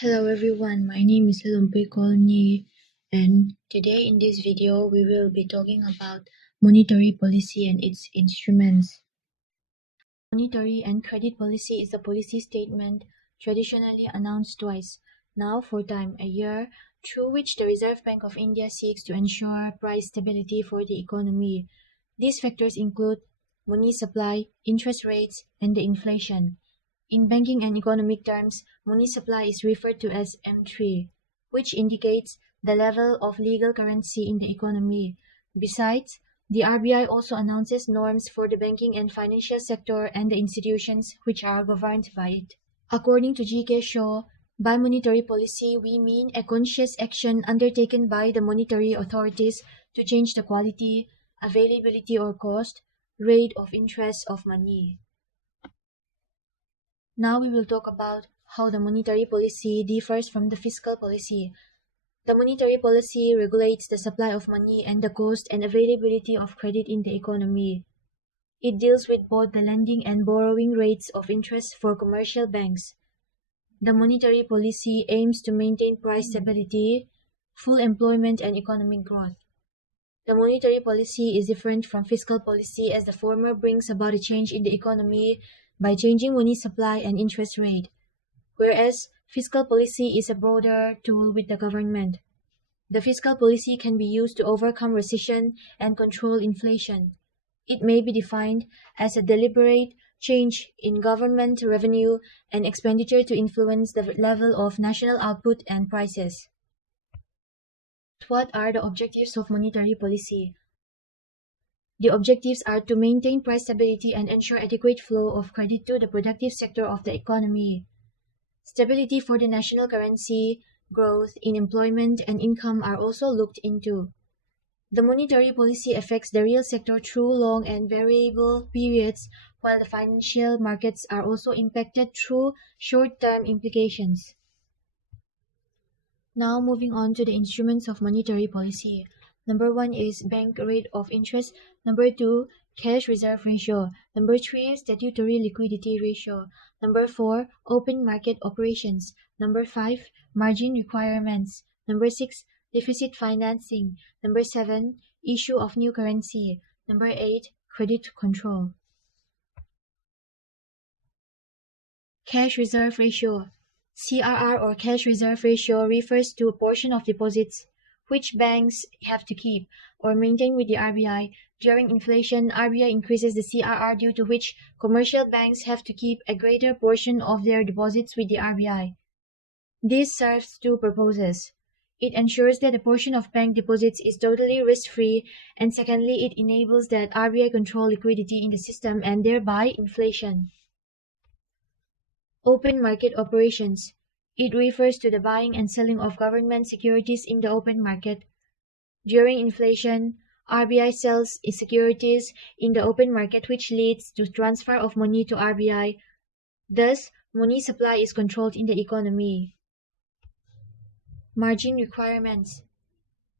Hello everyone, my name is Lumpi Kolni, and today in this video we will be talking about monetary policy and its instruments. Monetary and credit policy is a policy statement traditionally announced twice, now 4 times a year, through which the Reserve Bank of India seeks to ensure price stability for the economy. These factors include money supply, interest rates, and the inflation. In banking and economic terms, money supply is referred to as M3, which indicates the level of legal currency in the economy. Besides, the RBI also announces norms for the banking and financial sector and the institutions which are governed by it. According to G.K. Shaw, by monetary policy, we mean a conscious action undertaken by the monetary authorities to change the quality, availability or cost, rate of interest of money. Now we will talk about how the monetary policy differs from the fiscal policy. The monetary policy regulates the supply of money and the cost and availability of credit in the economy. It deals with both the lending and borrowing rates of interest for commercial banks. The monetary policy aims to maintain price stability, full employment and economic growth. The monetary policy is different from fiscal policy as the former brings about a change in the economy by changing money supply and interest rate, whereas fiscal policy is a broader tool with the government. The fiscal policy can be used to overcome recession and control inflation. It may be defined as a deliberate change in government revenue and expenditure to influence the level of national output and prices. What are the objectives of monetary policy? The objectives are to maintain price stability and ensure adequate flow of credit to the productive sector of the economy. Stability for the national currency, growth in employment and income are also looked into. The monetary policy affects the real sector through long and variable periods, while the financial markets are also impacted through short-term implications. Now moving on to the instruments of monetary policy. Number 1 is bank rate of interest. Number 2, cash reserve ratio. Number 3, statutory liquidity ratio. Number 4, open market operations. Number 5, margin requirements. Number 6, deficit financing. Number 7, issue of new currency. Number 8, credit control. Cash reserve ratio. CRR or cash reserve ratio refers to a portion of deposits which banks have to keep or maintain with the RBI. During inflation, RBI increases the CRR, due to which commercial banks have to keep a greater portion of their deposits with the RBI. This serves two purposes. It ensures that a portion of bank deposits is totally risk-free, and secondly, it enables that RBI control liquidity in the system and thereby inflation. Open market operations. It refers to the buying and selling of government securities in the open market. During inflation, RBI sells its securities in the open market, which leads to transfer of money to RBI. Thus, money supply is controlled in the economy. Margin requirements.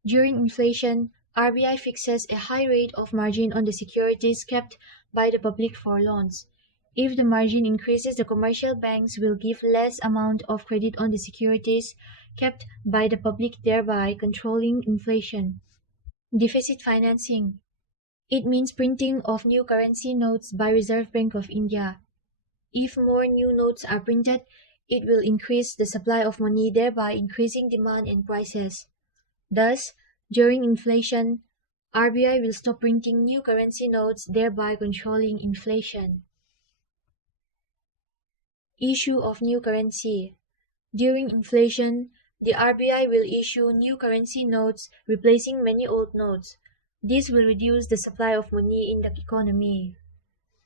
During inflation, RBI fixes a high rate of margin on the securities kept by the public for loans. If the margin increases, the commercial banks will give less amount of credit on the securities kept by the public, thereby controlling inflation. Deficit financing. It means printing of new currency notes by Reserve Bank of India. If more new notes are printed, it will increase the supply of money, thereby increasing demand and prices. Thus, during inflation, RBI will stop printing new currency notes, thereby controlling inflation. Issue of new currency. During inflation, the RBI will issue new currency notes, replacing many old notes. This will reduce the supply of money in the economy.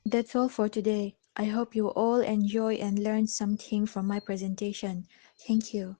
That's all for today. I hope you all enjoy and learn something from my presentation. Thank you.